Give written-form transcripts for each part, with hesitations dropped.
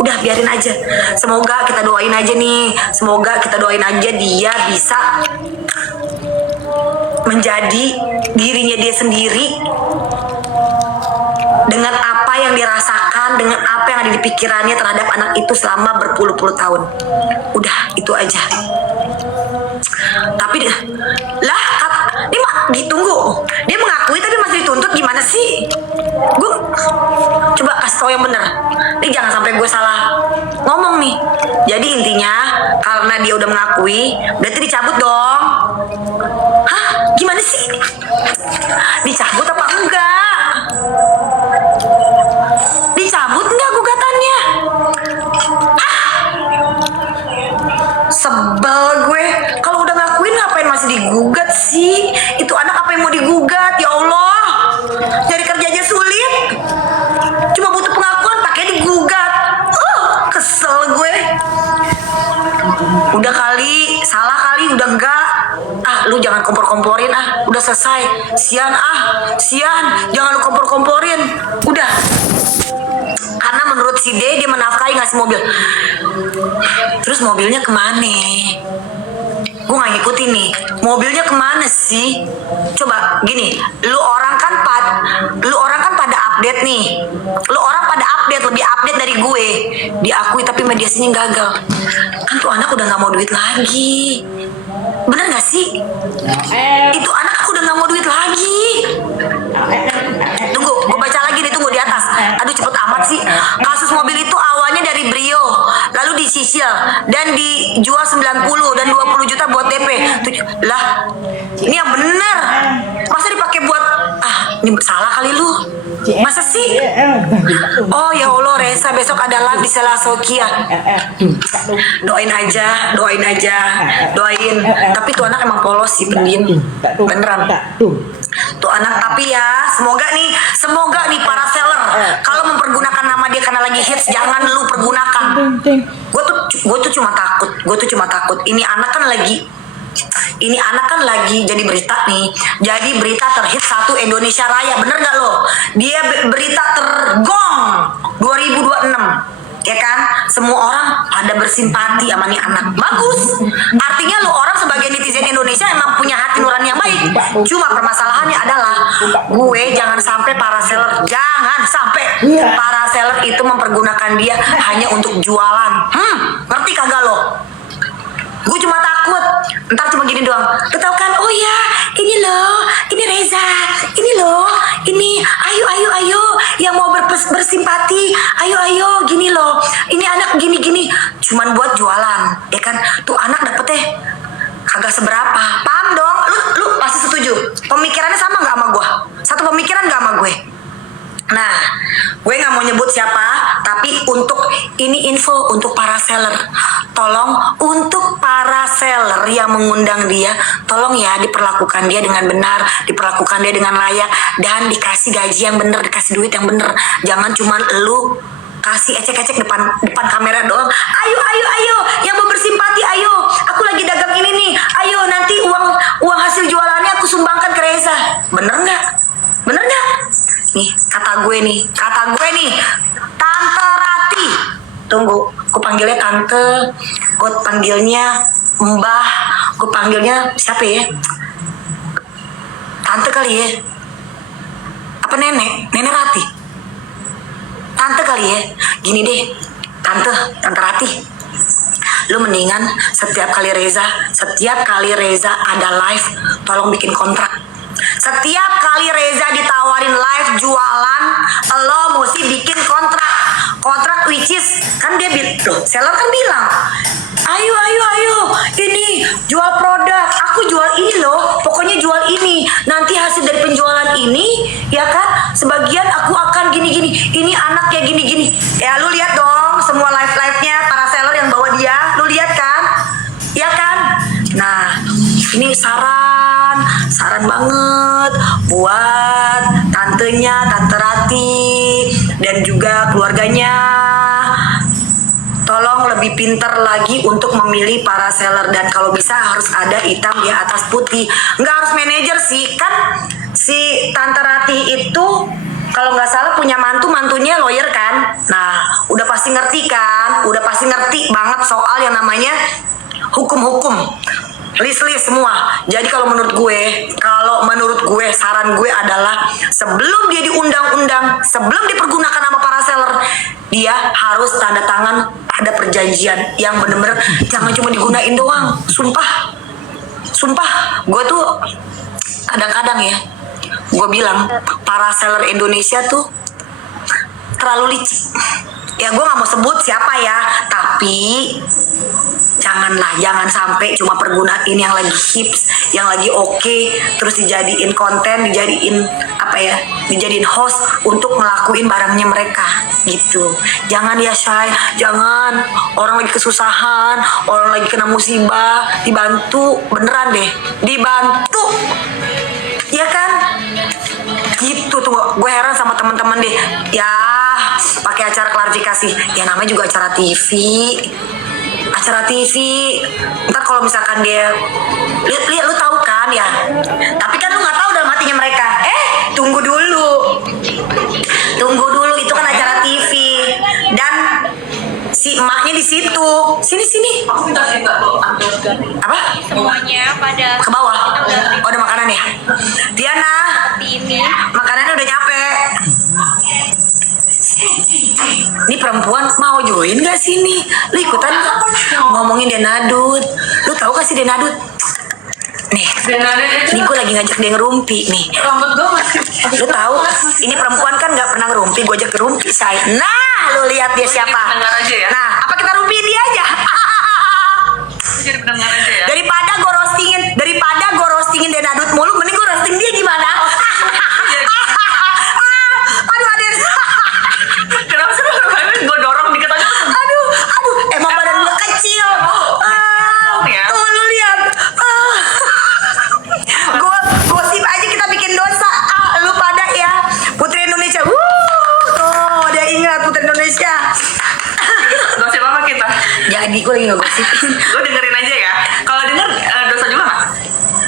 Udah biarin aja. Semoga kita doain aja nih. Semoga kita doain aja dia bisa menjadi dirinya dia sendiri dengan apa yang dirasakan, dengan apa yang ada di pikirannya terhadap anak itu selama berpuluh-puluh tahun. Udah, itu aja. Tapi lah, ini mah ditunggu. Dia mengakui tapi masih dituntut, gimana sih? Gue coba kasih tau yang bener. Ini jangan sampai gue salah ngomong nih. Jadi intinya karena dia udah mengakui, berarti dicabut dong. Hah? Gimana sih? Dicabut apa enggak? Dicabut enggak gugatannya? Sebel gue. Kalau udah ngakuin ngapain masih digugat sih? Itu anak apa yang mau digugat? Ya Allah, cari kerja aja sulit, cuma butuh pengakuan pakai digugat. Kesel gue. Udah kali, salah kali, udah enggak. Lu jangan kompor-komporin, udah selesai. Sian, jangan lu kompor-komporin. Udah. Karena menurut si D, dia menafkahi ngasih mobil. Terus mobilnya kemana? Gue gak ngikutin nih. Mobilnya kemana sih? Coba gini, lu orang kan pada update nih. Lu orang pada update, lebih update dari gue. Diakui tapi mediasinya gagal. Kan tuh anak udah gak mau duit lagi. Bener gak sih? Itu anak udah gak mau duit lagi. Tunggu, gue baca lagi nih, tunggu di atas. Aduh cepet amat sih. Kasus mobil itu awalnya dari Brio, lalu dicicil dan dijual 90 dan 20 juta buat DP. Lah, ini yang bener. Masa dipakai buat ini salah kali lu. Masa sih? Oh ya Allah, Reza besok ada live di Sela Sokia. Doain aja. Tapi tuh anak emang polos sih, pendiam. Beneran. Tuh anak, tapi ya semoga nih para seller kalau mempergunakan nama dia karena lagi hits, jangan lu pergunakan. Gue tuh cuma takut. Ini anak kan lagi jadi berita nih. Jadi berita terhit satu Indonesia Raya. Bener gak lo? Dia berita tergong 2026. Ya kan? Semua orang pada bersimpati sama nih anak. Bagus. Artinya lo orang sebagai netizen Indonesia emang punya hati nurani yang baik. Cuma permasalahannya adalah jangan sampai para seller itu mempergunakan dia hanya untuk jualan. Ngerti kagak lo? Gue cuma takut ntar cuma gini doang. Lo tau kan? Oh ya, ini loh, ini Reza, ini loh, ini ayo yang mau bersimpati, ayo gini loh, ini anak gini cuman buat jualan, ya kan? Tuh anak dapetnya kagak seberapa. Paham dong? Lu pasti setuju. Pemikirannya sama nggak sama gue? Satu pemikiran nggak sama gue? Nah, gue nggak mau nyebut siapa, tapi ini info untuk para seller. Tolong untuk para seller yang mengundang dia, tolong ya diperlakukan dia dengan benar, diperlakukan dia dengan layak, dan dikasih gaji yang benar, dikasih duit yang benar. Jangan cuma lu kasih ecek-ecek depan kamera doang. Ayo, yang mau bersimpati, ayo. Aku lagi dagang ini nih. Ayo nanti uang hasil jualannya aku sumbangkan ke Reza. Bener nggak? Nih, kata gue nih, Tante Rati. Tunggu, gue panggilnya Tante, gue panggilnya Mbah, gue panggilnya siapa ya? Tante kali ya? Apa Nenek Rati? Tante kali ya? Gini deh, Tante Rati. Lu mendingan setiap kali Reza ada live, tolong bikin kontrak. Setiap kali Reza ditawarin live jualan, lo mesti bikin kontrak which is kan dia seller kan bilang, ayo ini jual produk, aku jual ini loh, pokoknya jual ini, nanti hasil dari penjualan ini ya kan sebagian aku akan gini, ini anak kayak gini. Ya lu lihat dong semua live-nya para seller yang bawa dia, lu lihat kan, ya kan? Nah, ini saran banget buat tantenya, Tante Rati, dan juga keluarganya. Tolong lebih pintar lagi untuk memilih para seller, dan kalau bisa harus ada hitam di atas putih. Nggak harus manajer sih, kan si Tante Rati itu kalau nggak salah punya mantunya lawyer kan. Nah, udah pasti ngerti kan, udah pasti ngerti banget soal yang namanya hukum-hukum, list semua. Jadi kalau menurut gue, saran gue adalah sebelum dia diundang-undang, sebelum dipergunakan sama para seller, dia harus tanda tangan ada perjanjian yang bener-bener jangan cuma digunain doang. Sumpah, gue tuh kadang-kadang ya, gue bilang para seller Indonesia tuh terlalu licik. Ya gue nggak mau sebut siapa ya, tapi jangan sampai cuma pergunain yang lagi hips, yang lagi oke, terus dijadiin konten, dijadiin host untuk ngelakuin barangnya mereka gitu. Jangan ya Shay, jangan. Orang lagi kesusahan, orang lagi kena musibah, dibantu beneran deh, dibantu, ya kan? Gitu tuh, gue heran sama teman-teman deh. Ya pakai acara klarifikasi, ya namanya juga acara TV. Ntar kalau misalkan dia lihat lu tahu kan ya, tapi kan lu nggak tahu dalam hatinya mereka. Tunggu dulu, itu kan acara TV dan si emaknya di situ. Sini. Aku minta sih apa? Semuanya pada ke bawah. Oh, ada makanan ya? Diana, ini makanannya udah nyampe. Ini perempuan mau join gak sini? Lu ikutan gak? Ngomongin Denadut. Lu tahu gak sih Denadut? Nih, ini gue lagi ngajak dia ngerumpi nih. rambut gue masih. Lu tahu? Ini perempuan kan gak pernah ngerumpi. Gue ajak ngerumpi saya. Nah, lu lihat dia siapa? Aja ya? Nah, apa kita rumpiin dia aja? Jadi pendengar aja ya. Daripada gue roastingin Denadut mulu, mending gue roasting dia gimana? Aduh, Aden. Kenapa sih gue dorong dikit aja? Aduh, emang badan gue kecil. Tuh lu lihat. Gue gosip aja kita bikin dosa. Lu pada ya. Putri Indonesia. Tuh, dia ingat Putri Indonesia. Gosip apa kita? Jadi gue lagi ngegosipin. Gue dengerin aja ya. Kalau denger dosa juga nggak?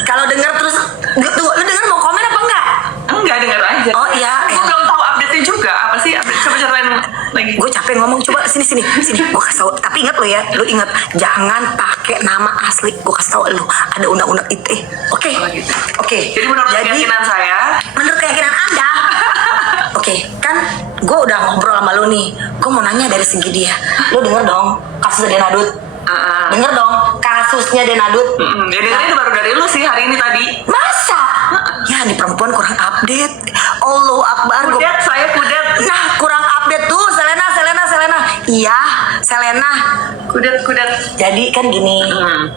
Kalau denger terus, lu denger mau komen apa enggak? Enggak, denger aja. Oh iya. Gue belum tahu update-nya juga. Apa sih update? Coba ceritain lagi. Gue capek ngomong, coba sini gue kasih tau. Tapi ingat lo ya, lu ingat jangan pakai nama asli. Gue kasih tau lu ada undang-undang ITE. Oke. Gitu. Oke. Jadi menurut keyakinan saya, menurut keyakinan Anda, oke, kan gue udah ngobrol sama lu nih. Gue mau nanya dari segi dia. Lu denger dong kasusnya Denadut. Denger dong kasusnya Denadut. ya dengerin itu baru dari lu sih hari ini tadi. Masa? Ya, ini perempuan kurang update. Allahu Akbar. Kudet. Nah, kurang update tuh. Selena. Iya, Selena. Kudet. Jadi kan gini,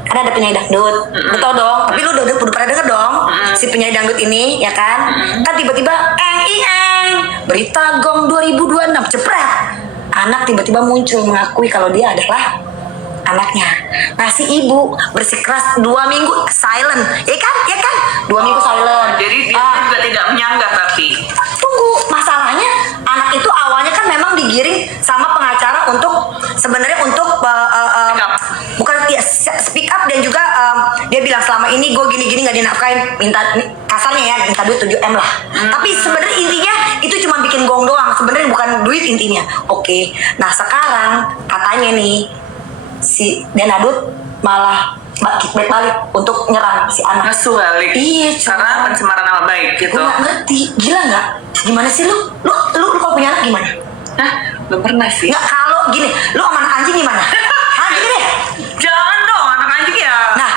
kan ada penyanyi dangdut, lu tau dong. Tapi lu udah pernah denger dong, si penyanyi dangdut ini, ya kan? Kan tiba-tiba, berita Gong 2026, jepret. Anak tiba-tiba muncul mengakui kalau dia adalah anaknya. Nah, si ibu bersikeras 2 minggu silent, ya kan? 2 minggu silent. Jadi dia juga tidak menyanggah tapi. Tunggu, masalahnya anak itu awalnya kan memang digiring sama pengacara untuk sebenarnya untuk bukan ya, speak up dan juga dia bilang selama ini gue gini nggak dinafkain, minta kasarnya ya minta duit 7M lah. Tapi sebenarnya intinya itu cuma bikin gong doang, sebenarnya bukan duit intinya. Oke. Nah, sekarang katanya nih si Denadut malah balik untuk nyerang si anak. Ngesu balik. Iya, karena pencemaran nama baik gitu. Gue gak ngerti, gila gak? Gimana sih lu kalau punya anak gimana? Hah? Belum pernah sih. Nggak, kalau gini, lu sama anak anjing gimana? Anjing deh. Jangan dong, anak anjing ya. Nah,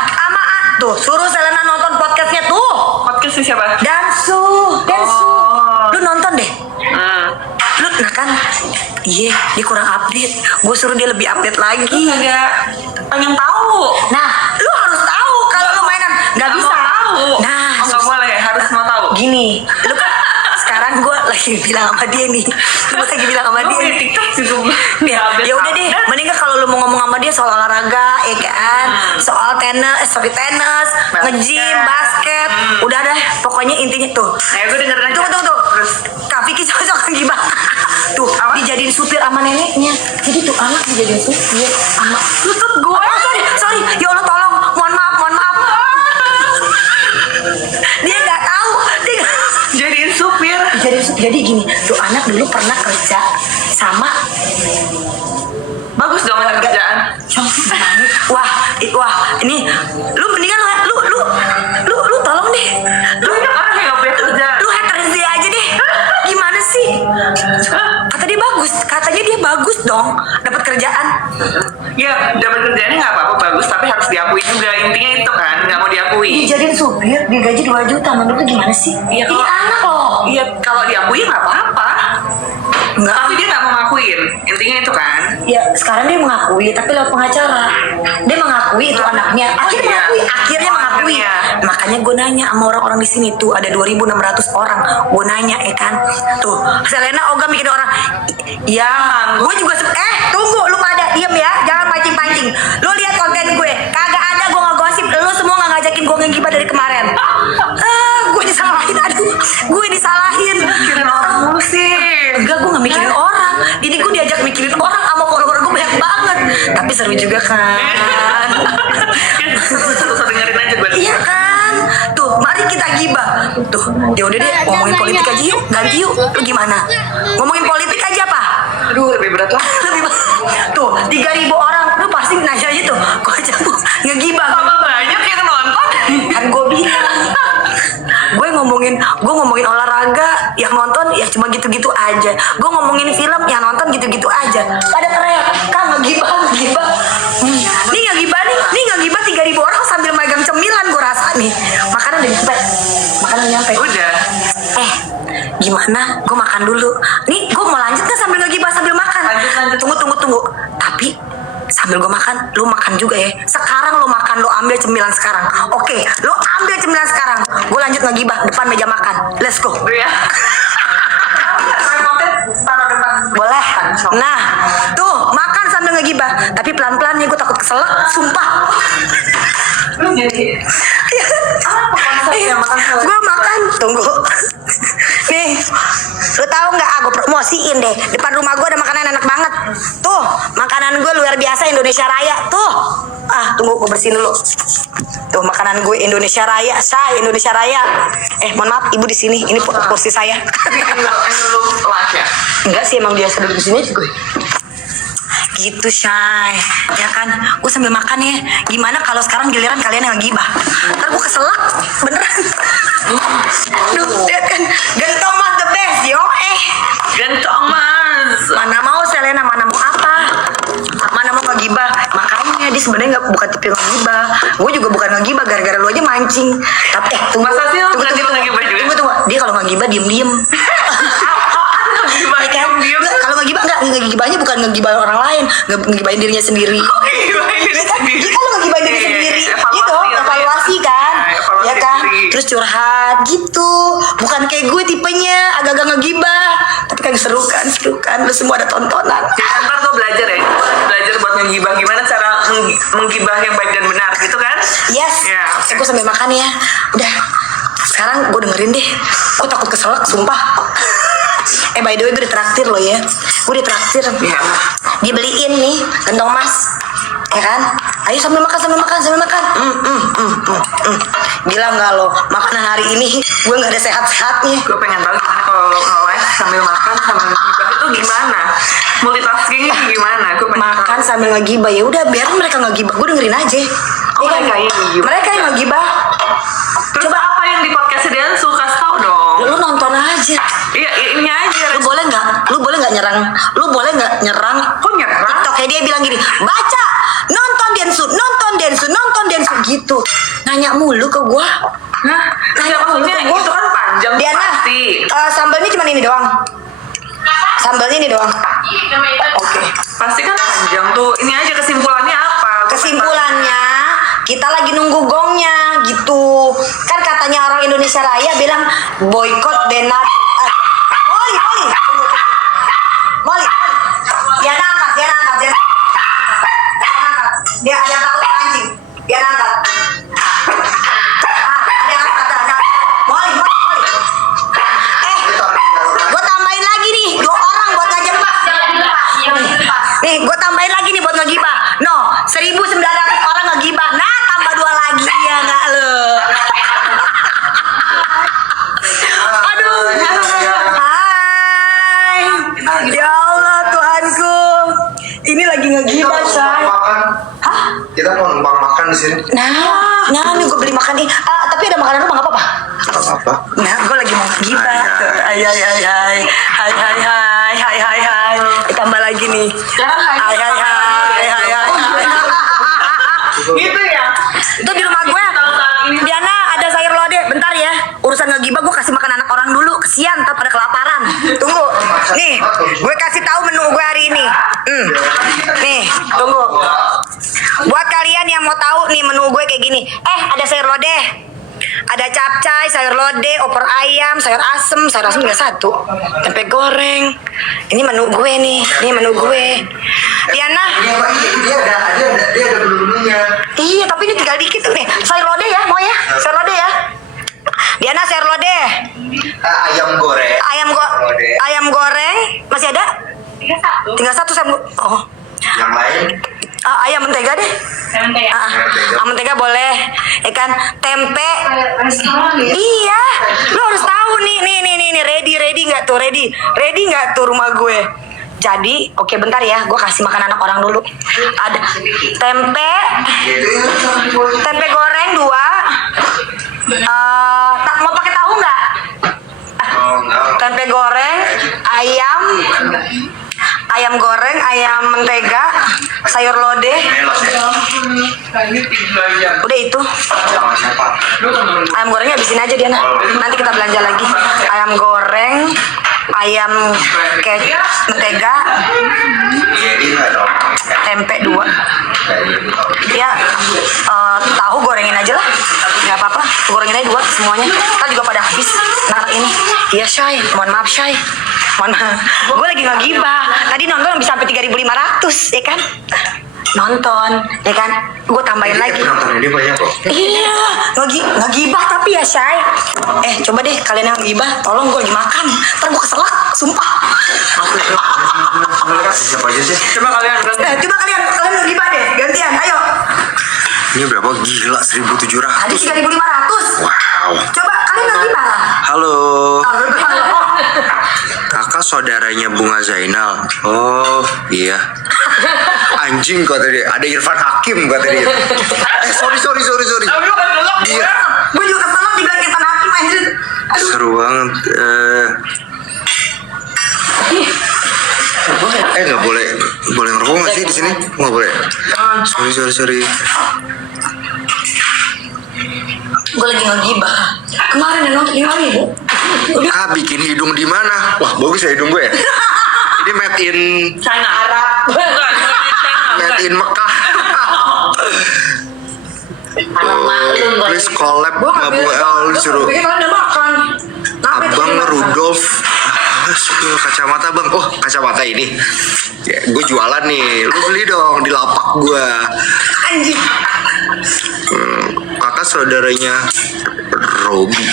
tuh, suruh Selena nonton podcastnya tuh. Podcastnya siapa? Dansu. Lu nonton deh. Lu, nah kan, iya, dia kurang update. Gue suruh dia lebih update lagi. Nggak pengen tahu. Nah, lu harus tahu kalau lu mainan. Nggak bisa. Mau tahu. Nah, nggak boleh, harus mau tahu. Gini, lu kan sekarang gue lagi bilang sama dia nih. TikTok juga. Ya udah deh, mending kalau lu mau ngomong sama dia soal olahraga, ya kan, soal tenis, nge-gym, basket, udah deh, pokoknya intinya tuh. Nah, gue dengerin aja. Tuh. Terus Kak Vicky cocok gimana? Tuh, dijadiin supir sama neneknya. Jadi tuh anak dijadiin supir sama lutut gue. Sorry, ya Allah tolong, mohon maaf. Dia nggak tahu, jadiin supir. Jadi gini, Tuh anak dulu pernah kerja sama Bagus dong ada kerjaan. wah ini lu mendingan lu tolong deh. Banyak orang yang gak punya kerja. Lu haterin dia aja deh. Gimana sih? Katanya dia bagus dong dapat kerjaan. Ya dapat kerjaannya nggak apa-apa bagus, tapi harus diakui juga. Intinya itu kan nggak mau diakui. Dijadiin supir, digaji 2 juta. Menurut lu gimana sih? Iya, Ini kalau- anak loh. Iya kalau diakui nggak apa-apa. Enggak. Tapi dia nggak mau ngakuin. Intinya itu kan. Ya sekarang dia mengakui tapi lewat pengacara. Dia mengakui itu anaknya. Akhirnya mengakui. Akhirnya. Makanya gue nanya sama orang-orang di sini tuh ada 2.600 orang. Gue nanya kan. Tuh, Selena Oga bikin orang. Ya, gue juga tunggu lu pada diem ya. Jangan pancing-pancing. Lu lihat konten gue. Kagak ada gue ngegosip. Lu semua nggak ngajakin gue ngegibah dari kemarin. Gue disalahin. Aduh, gue disalahin. Mikirin orang mulu sih. Enggak, gue gak mikirin orang. Ini gue diajak mikirin orang sama follower gue banyak banget. Tapi seru juga kan. Satu-satu dengerin aja gue. Iya kan. Tuh, mari kita gibah. Tuh, ya udah deh, ngomongin politik aja yuk. Ganti yuk. Lu gimana? Ngomongin politik aja apa? Aduh lebih berat lah. Lebih tuh, 3.000 orang. Lu pasti nanya aja tuh. Gue aja ngegibah. Tambah banyak yang nonton. Kan gue bilang. Gue ngomongin olahraga, yang nonton ya cuma gitu-gitu aja. Gue ngomongin film, yang nonton gitu-gitu aja. Pada teriak, kan ngegibah. Nih ngegibah 3.000 orang sambil megang cemilan gue rasa nih. Makanan udah nyampe. Udah. Gimana? Gue makan dulu. Nih gue mau lanjut kan sambil ngegibah sambil makan. Lanjut. Tunggu. Tapi sambil gue makan, lu makan juga ya. Sekarang lu makan, lu ambil cemilan sekarang. Oke, lu ambil cemilan sekarang. Gue lanjut ngegibah depan meja makan. Let's go. Ya. Taruh depan. Boleh. Nah, tuh makan sambil ngegibah. Tapi pelan-pelan nih, gue takut keselak. Sumpah. Lu jadi apa konsepnya makan salad? Gue makan. Tunggu. Nih, lu tahu nggak? Gue promosiin deh. Depan rumah gue ada makanan enak banget. Tuh, makanan gue luar biasa Indonesia Raya. Tuh. Tunggu gue bersihin dulu. Tuh makanan gue Indonesia Raya, Indonesia Raya. Mohon maaf, ibu di sini. Ini porsi saya. Ini lu lunch ya? Enggak sih, emang biasa duduk di sini aja gue. Gitu, Shay. Ya kan, gue sambil makan ya. Gimana kalau sekarang giliran kalian yang ngegibah? Ntar gue keselak, beneran. Duh, ya kan. Gentong mas the best, yo. Gentong mas. Mana mau Selena, mana mau apa? Mana mau ngegibah? Makanya dia sebenarnya bukan tipe ngegibah. Gue juga bukan ngegibah, gara-gara lu aja mancing. Tapi tunggu. Masa sih lu bukan tipe tunggu. ngegibah juga? Tunggu. Dia kalau ngegibah diem-diem. Gimana Kan? Nggak, kalau ngegibah ngegibahnya bukan ngegibah orang lain, ngegibahin dirinya sendiri. Dia kan ngegibahin diri sendiri, gitu, evaluasi kan, Evaluasi ya kan, diri. terus curhat gitu, bukan kayak gue tipenya agak-agak ngegibah, tapi kan seru kan, lu semua ada tontonan. Ntar gue belajar ya, belajar buat ngegibah gimana cara menggibah yang baik dan benar gitu kan? Yes, Ya, oke. gue sambil makan ya, udah, sekarang gue dengerin deh, gue takut keselak, sumpah. By the way, gue ditraktir loh ya. Gue ditraktir. Iya. Dia beliin nih gentong mas, ya kan? Ayo sambil makan. Gila nggak lo? Makanan hari ini gue nggak ada sehat-sehatnya. Gue pengen tahu gimana kalau nge-live sambil makan sambil ngegibah itu gimana? Multitaskingnya gimana? Gue pengen Makan tahu. sambil ngegibah, ya udah biarin mereka ngegibah. Gue dengerin aja. Oh, Iya kan? mereka yang ngegibah. Mereka yang ngegibah. Terus apa yang di podcast dia suka kasih tau dong? Lu nonton aja. Iya, ini aja. Lu boleh nggak nyerang? Kok nyerang? TikToknya dia bilang gini, baca, nonton Densu gitu. Nanya mulu ke gua. Nah, Nanya maksudnya mulu ke gua. itu kan panjang Diana, pasti. sambalnya cuma ini doang. Sambalnya ini doang. Oke. Pasti kan panjang tuh. Ini aja kesimpulannya apa? Kesimpulannya, kita lagi nunggu gongnya gitu. Kan katanya orang Indonesia Raya bilang boykot Benar. Molly. Dia angkat. Dia ada takut anjing. Dia angkat. Ada. Molly. Gue tambahin lagi nih 2 orang buat ngejebak. Nih, gue tambahin lagi nih buat ngegibah. No, 1.900 orang ngegibah. Nah, tambah 2 lagi ya nggak lo? Aduh. Hai. gibah, Shay. Makan. Hah? Kita mau numpang makan di sini. Nah nih gue beli makan nih. Tapi ada makanan rumah nggak apa-apa. Gak apa-apa. Nah, gue lagi mau gibah. Hai. Hai. Ditambah lagi nih. Sekarang Hai. Gitu ya. Itu di rumah gue. Diana ada sayur lodeh. Bentar ya. Urusan ngegibah gue kasih makan anak orang dulu. Kesian, ntar pada kelaparan. Tunggu. Nih, gue kasih tahu menu gue hari ini. Nih, tunggu. Buat kalian yang mau tahu nih menu gue kayak gini. Ada sayur lodeh. Ada capcay, sayur lodeh, opor ayam, sayur asem tinggal satu. Tempe goreng. Ini menu gue nih. Ini menu gue. Diana. Dia ada bulu-bulunya. Iya, tapi ini tinggal dikit nih. Sayur lodeh ya, mau ya? Sayur lodeh ya. Diana sayur lodeh. Ayam goreng. Lodeh. Ayam goreng masih ada? Tinggal satu saya. Oh. Yang lain. Ayam mentega deh. Ayam mentega boleh. Ikan tempe. Iya. Lo harus tahu nih. Ready nggak tuh? Ready nggak tuh rumah gue? Jadi, oke bentar ya, gue kasih makan anak orang dulu. Ada tempe goreng 2. Mau pakai tahu nggak? Oh, enggak. Tempe goreng, ayam goreng, ayam mentega, sayur lodeh. Udah itu. Sama siapa? Ayam gorengnya habisin aja dia. Nanti kita belanja lagi. Ayam goreng, ayam mentega, Jadi nggak dong. tempe 2. Ya, tahu gorengin aja lah. Nggak apa-apa, gorengin aja 2 semuanya. Kita juga pada habis. Nah ini, iya Shay. Mohon maaf Shay. Mohon maaf. Gue lagi ngegibah. Tadi nonton bisa sampai 3.500, ya kan? Nonton, ya kan? Gue tambahin lagi. Penontonnya dia banyak kok. Iya, ngegibah tapi ya Shay. Coba deh kalian yang ngegibah, tolong gue lagi makan. Ntar gue keselak, sumpah. Siapa aja sih? Coba kalian Coba kalian ngegibah deh, gantian, ayo. Ini berapa? Gila, 1.700. Tadi 3.500. Wow. Coba kalian ngegibah lah. Halo. Halo. Kakak saudaranya Bunga Zainal. Oh, iya. Anjing kata dia. Ada Irfan Hakim kata dia. Sorry. Iya. Gue juga keselak dibilang kita hakim anjir. Seru banget. Nggak boleh ngerokok nggak sih di sini? Nggak boleh. Sorry. Gue lagi ngegibah. Kemarin yang nonton 5.000. Bikin hidung di mana? Wah, bagus ya hidung gue ya. Ini made in China Arab. Bukan, made in Mekah. Please collab sama Bunga El disuruh. Bikin kalian udah makan. Abang Rudolf. Kacamata bang. Oh, kacamata ini. Ya, gue jualan nih. Lu beli dong di lapak gue. Anjing. Kakak saudaranya Robi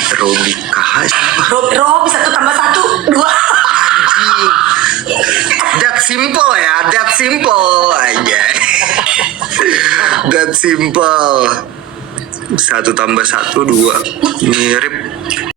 Kah siapa? Robi 1 tambah 1 2. Anjing. That simple ya, that simple aja. That simple. 1 tambah 1 2 mirip.